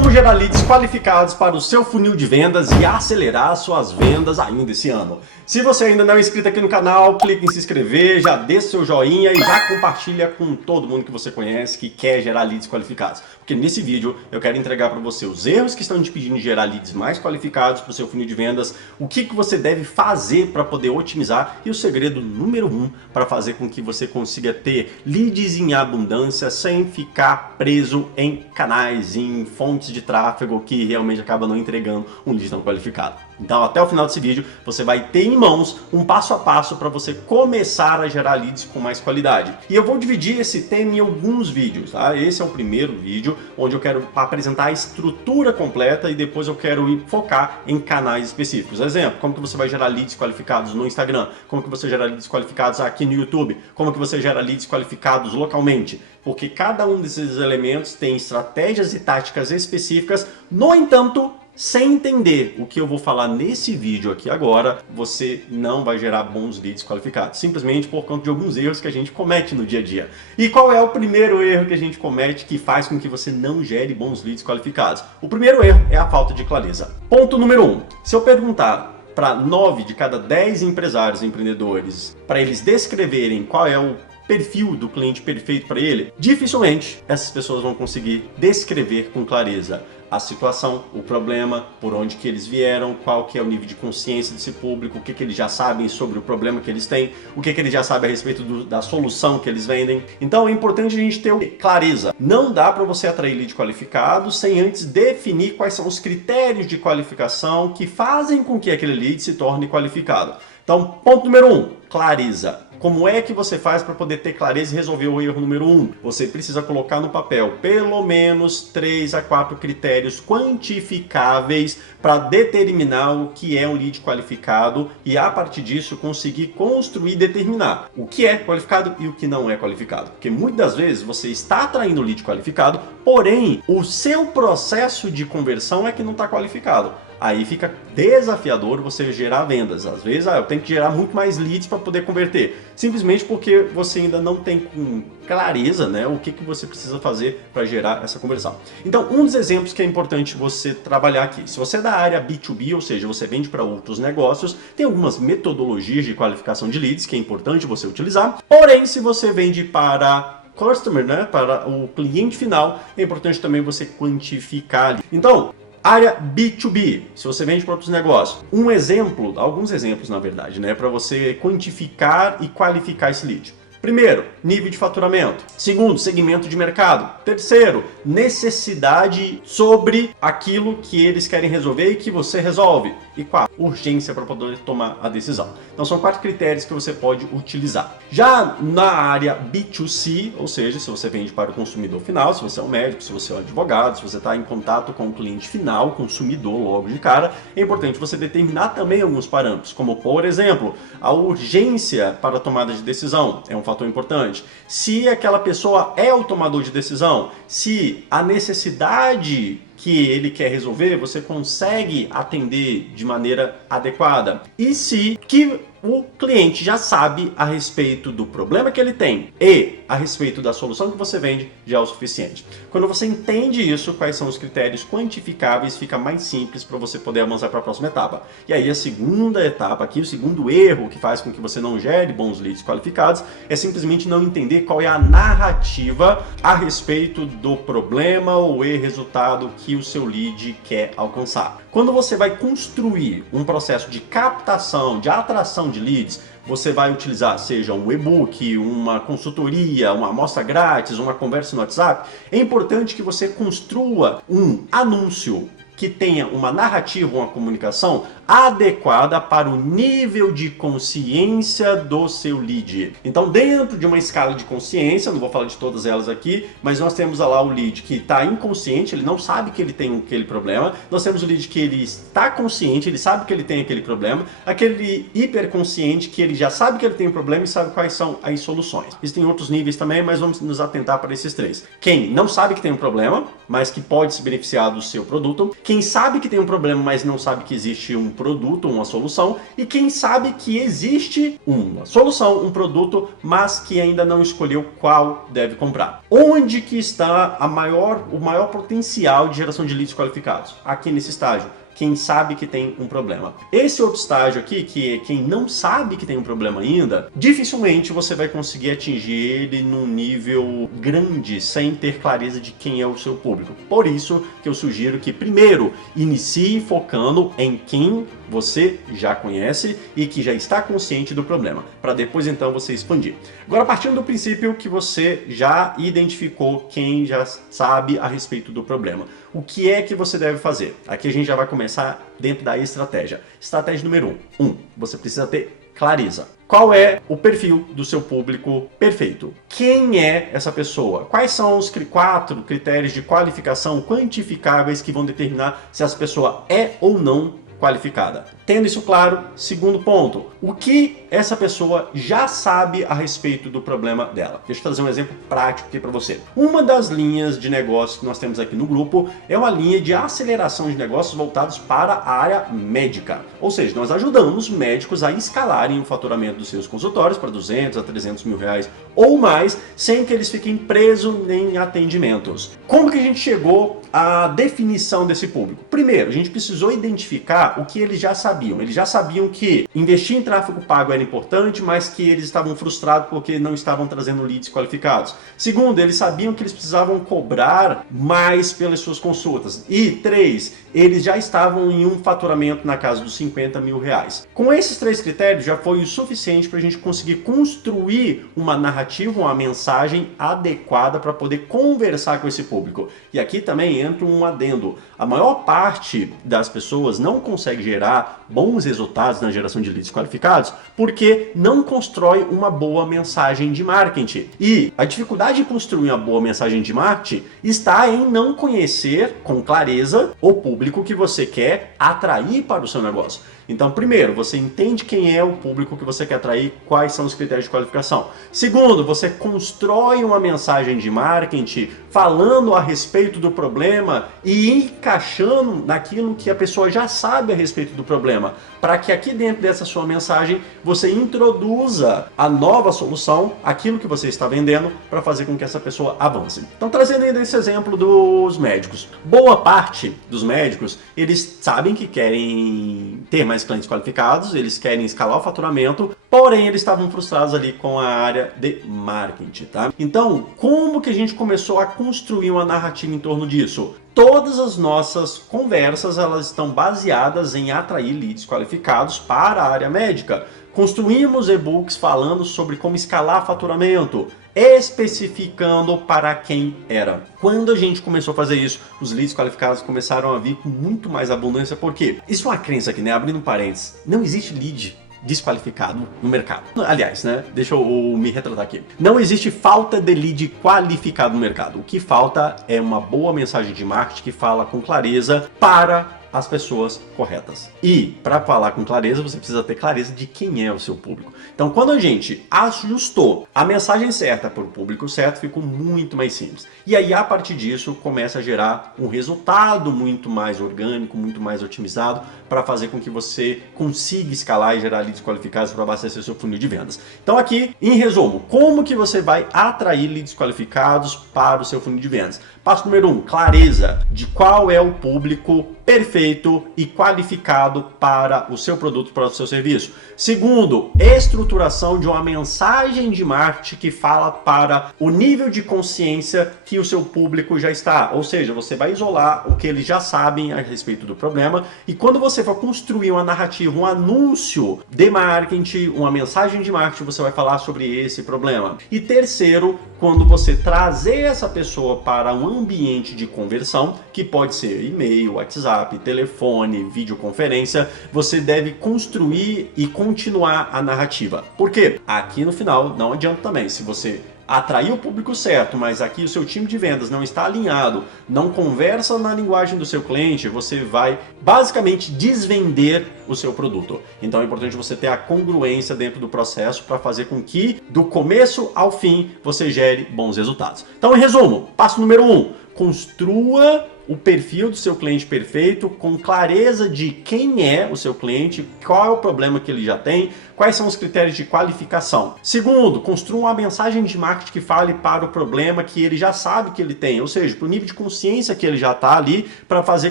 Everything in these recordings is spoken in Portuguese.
Como gerar leads qualificados para o seu funil de vendas e acelerar suas vendas ainda esse ano. Se você ainda não é inscrito aqui no canal, clique em se inscrever, já deixa seu joinha e já compartilha com todo mundo que você conhece que quer gerar leads qualificados. Porque nesse vídeo eu quero entregar para você os erros que estão te impedindo de gerar leads mais qualificados para o seu funil de vendas, o que você deve fazer para poder otimizar e o segredo número 1 para fazer com que você consiga ter leads em abundância sem ficar preso em canais, em fontes de tráfego que realmente acaba não entregando um lead tão qualificado. Então até o final desse vídeo você vai ter em mãos um passo a passo para você começar a gerar leads com mais qualidade. E eu vou dividir esse tema em alguns vídeos, tá? Esse é o primeiro vídeo onde eu quero apresentar a estrutura completa e depois eu quero focar em canais específicos. Exemplo, como que você vai gerar leads qualificados no Instagram, como que você gera leads qualificados aqui no YouTube, como que você gera leads qualificados localmente. Porque cada um desses elementos tem estratégias e táticas específicas, no entanto, sem entender o que eu vou falar nesse vídeo aqui agora, você não vai gerar bons leads qualificados, simplesmente por conta de alguns erros que a gente comete no dia a dia. E qual é o primeiro erro que a gente comete que faz com que você não gere bons leads qualificados? O primeiro erro é a falta de clareza. Ponto número 1. Se eu perguntar para 9 de cada 10 empresários e empreendedores, para eles descreverem qual é o perfil do cliente perfeito para ele, dificilmente essas pessoas vão conseguir descrever com clareza a situação, o problema, por onde que eles vieram, qual que é o nível de consciência desse público, o que que eles já sabem sobre o problema que eles têm, o que que eles já sabem a respeito da solução que eles vendem. Então é importante a gente ter clareza. Não dá para você atrair lead qualificado sem antes definir quais são os critérios de qualificação que fazem com que aquele lead se torne qualificado. Então, ponto número 1, clareza. Como é que você faz para poder ter clareza e resolver o erro número 1? Você precisa colocar no papel pelo menos 3 a 4 critérios quantificáveis para determinar o que é um lead qualificado e a partir disso conseguir construir e determinar o que é qualificado e o que não é qualificado. Porque muitas das vezes você está atraindo lead qualificado, porém o seu processo de conversão é que não está qualificado. Aí fica desafiador você gerar vendas. Às vezes eu tenho que gerar muito mais leads para poder converter. Simplesmente porque você ainda não tem com clareza, né, o que você precisa fazer para gerar essa conversão. Então, um dos exemplos que é importante você trabalhar aqui. Se você é da área B2B, ou seja, você vende para outros negócios, tem algumas metodologias de qualificação de leads que é importante você utilizar. Porém, se você vende para customer, né, para o cliente final, é importante também você quantificar. Então, área B2B, se você vende para outros negócios. Um exemplo, alguns exemplos na verdade, né, para você quantificar e qualificar esse lead. Primeiro, nível de faturamento. Segundo, segmento de mercado. Terceiro, necessidade sobre aquilo que eles querem resolver e que você resolve. E quarto, urgência para poder tomar a decisão. Então são 4 critérios que você pode utilizar. Já na área B2C, ou seja, se você vende para o consumidor final, se você é um médico, se você é um advogado, se você está em contato com o cliente final, consumidor logo de cara, é importante você determinar também alguns parâmetros, como por exemplo, a urgência para a tomada de decisão é um fator importante. Se aquela pessoa é o tomador de decisão, se a necessidade que ele quer resolver, você consegue atender de maneira adequada. E se que o cliente já sabe a respeito do problema que ele tem e a respeito da solução que você vende, já é o suficiente. Quando você entende isso, quais são os critérios quantificáveis, fica mais simples para você poder avançar para a próxima etapa. E aí a segunda etapa aqui, o segundo erro que faz com que você não gere bons leads qualificados, é simplesmente não entender qual é a narrativa a respeito do problema ou resultado que o seu lead quer alcançar. Quando você vai construir um processo de captação, de atração de leads, você vai utilizar, seja um e-book, uma consultoria, uma amostra grátis, uma conversa no WhatsApp, é importante que você construa um anúncio que tenha uma narrativa, uma comunicação adequada para o nível de consciência do seu lead. Então, dentro de uma escala de consciência, não vou falar de todas elas aqui, mas nós temos lá o lead que está inconsciente, ele não sabe que ele tem aquele problema. Nós temos o lead que ele está consciente, ele sabe que ele tem aquele problema. Aquele hiperconsciente que ele já sabe que ele tem um problema e sabe quais são as soluções. Existem outros níveis também, mas vamos nos atentar para esses 3. Quem não sabe que tem um problema, mas que pode se beneficiar do seu produto. Quem sabe que tem um problema, mas não sabe que existe um produto, uma solução, e quem sabe que existe uma solução, um produto, mas que ainda não escolheu qual deve comprar. Onde que está o maior potencial de geração de leads qualificados? Aqui nesse estágio. Quem sabe que tem um problema. Esse outro estágio aqui, que é quem não sabe que tem um problema ainda, dificilmente você vai conseguir atingir ele num nível grande sem ter clareza de quem é o seu público. Por isso que eu sugiro que primeiro inicie focando em quem você já conhece e que já está consciente do problema, para depois então você expandir. Agora, partindo do princípio que você já identificou quem já sabe a respeito do problema, o que é que você deve fazer? Aqui a gente já vai começar dentro da estratégia. Estratégia número 1. Você precisa ter clareza. Qual é o perfil do seu público perfeito? Quem é essa pessoa? Quais são os 4 critérios de qualificação quantificáveis que vão determinar se essa pessoa é ou não qualificada? Tendo isso claro, segundo ponto, o que essa pessoa já sabe a respeito do problema dela? Deixa eu trazer um exemplo prático aqui para você. Uma das linhas de negócio que nós temos aqui no grupo é uma linha de aceleração de negócios voltados para a área médica. Ou seja, nós ajudamos médicos a escalarem o faturamento dos seus consultórios para 200 a 300 mil reais ou mais, sem que eles fiquem presos em atendimentos. Como que a gente chegou à definição desse público? Primeiro, a gente precisou identificar o que eles já sabiam. Eles já sabiam que investir em tráfego pago era importante, mas que eles estavam frustrados porque não estavam trazendo leads qualificados. Segundo, eles sabiam que eles precisavam cobrar mais pelas suas consultas. E 3, eles já estavam em um faturamento na casa dos 50 mil reais. Com esses 3 critérios já foi o suficiente para a gente conseguir construir uma narrativa, uma mensagem adequada para poder conversar com esse público. E aqui também entra um adendo. A maior parte das pessoas não consegue gerar bons resultados na geração de leads qualificados porque não constrói uma boa mensagem de marketing. E a dificuldade em construir uma boa mensagem de marketing está em não conhecer com clareza o público que você quer atrair para o seu negócio. Então, primeiro, você entende quem é o público que você quer atrair, quais são os critérios de qualificação. Segundo, você constrói uma mensagem de marketing falando a respeito do problema e encaixando naquilo que a pessoa já sabe a respeito do problema, para que aqui dentro dessa sua mensagem você introduza a nova solução, aquilo que você está vendendo, para fazer com que essa pessoa avance. Então, trazendo ainda esse exemplo dos médicos. Boa parte dos médicos, eles sabem que querem ter mais clientes qualificados, eles querem escalar o faturamento, porém eles estavam frustrados ali com a área de marketing, tá? Então, como que a gente começou a construir uma narrativa em torno disso? Todas as nossas conversas, elas estão baseadas em atrair leads qualificados para a área médica. Construímos e-books falando sobre como escalar faturamento, especificando para quem era. Quando a gente começou a fazer isso, os leads qualificados começaram a vir com muito mais abundância. Por quê? Isso é uma crença aqui, né? Abrindo um parênteses, não existe lead desqualificado no mercado. Aliás, né? Deixa eu me retratar aqui. Não existe falta de lead qualificado no mercado. O que falta é uma boa mensagem de marketing que fala com clareza para as pessoas corretas. E para falar com clareza, você precisa ter clareza de quem é o seu público. Então, quando a gente ajustou a mensagem certa para o público certo, ficou muito mais simples. E aí, a partir disso, começa a gerar um resultado muito mais orgânico, muito mais otimizado, para fazer com que você consiga escalar e gerar leads qualificados para abastecer seu funil de vendas. Então, aqui, em resumo, como que você vai atrair leads qualificados para o seu funil de vendas? Passo número 1, clareza de qual é o público perfeito e qualificado para o seu produto, para o seu serviço. Segundo, estruturação de uma mensagem de marketing que fala para o nível de consciência que o seu público já está. Ou seja, você vai isolar o que eles já sabem a respeito do problema, e quando você for construir uma narrativa, um anúncio de marketing, uma mensagem de marketing, você vai falar sobre esse problema. E terceiro, quando você trazer essa pessoa para um ambiente de conversão, que pode ser e-mail, WhatsApp, telefone, videoconferência, você deve construir e continuar a narrativa. Por quê? Aqui no final não adianta também, se você atrair o público certo, mas aqui o seu time de vendas não está alinhado, não conversa na linguagem do seu cliente, você vai basicamente desvender o seu produto. Então é importante você ter a congruência dentro do processo para fazer com que do começo ao fim você gere bons resultados. Então, em resumo, passo número 1, construa o perfil do seu cliente perfeito, com clareza de quem é o seu cliente, qual é o problema que ele já tem, quais são os critérios de qualificação. Segundo, construa uma mensagem de marketing que fale para o problema que ele já sabe que ele tem, ou seja, para o nível de consciência que ele já está ali, para fazer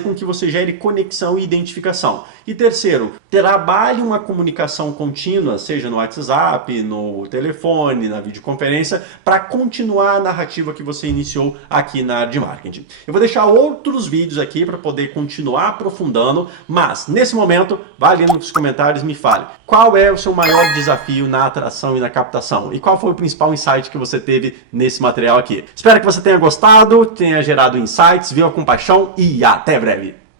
com que você gere conexão e identificação. E terceiro, trabalhe uma comunicação contínua, seja no WhatsApp, no telefone, na videoconferência, para continuar a narrativa que você iniciou aqui na área de marketing. Eu vou deixar outros vídeos aqui para poder continuar aprofundando, mas nesse momento, vá ali nos comentários e me fale qual é o seu maior desafio na atração e na captação e qual foi o principal insight que você teve nesse material aqui. Espero que você tenha gostado, tenha gerado insights, viu a compaixão e até breve!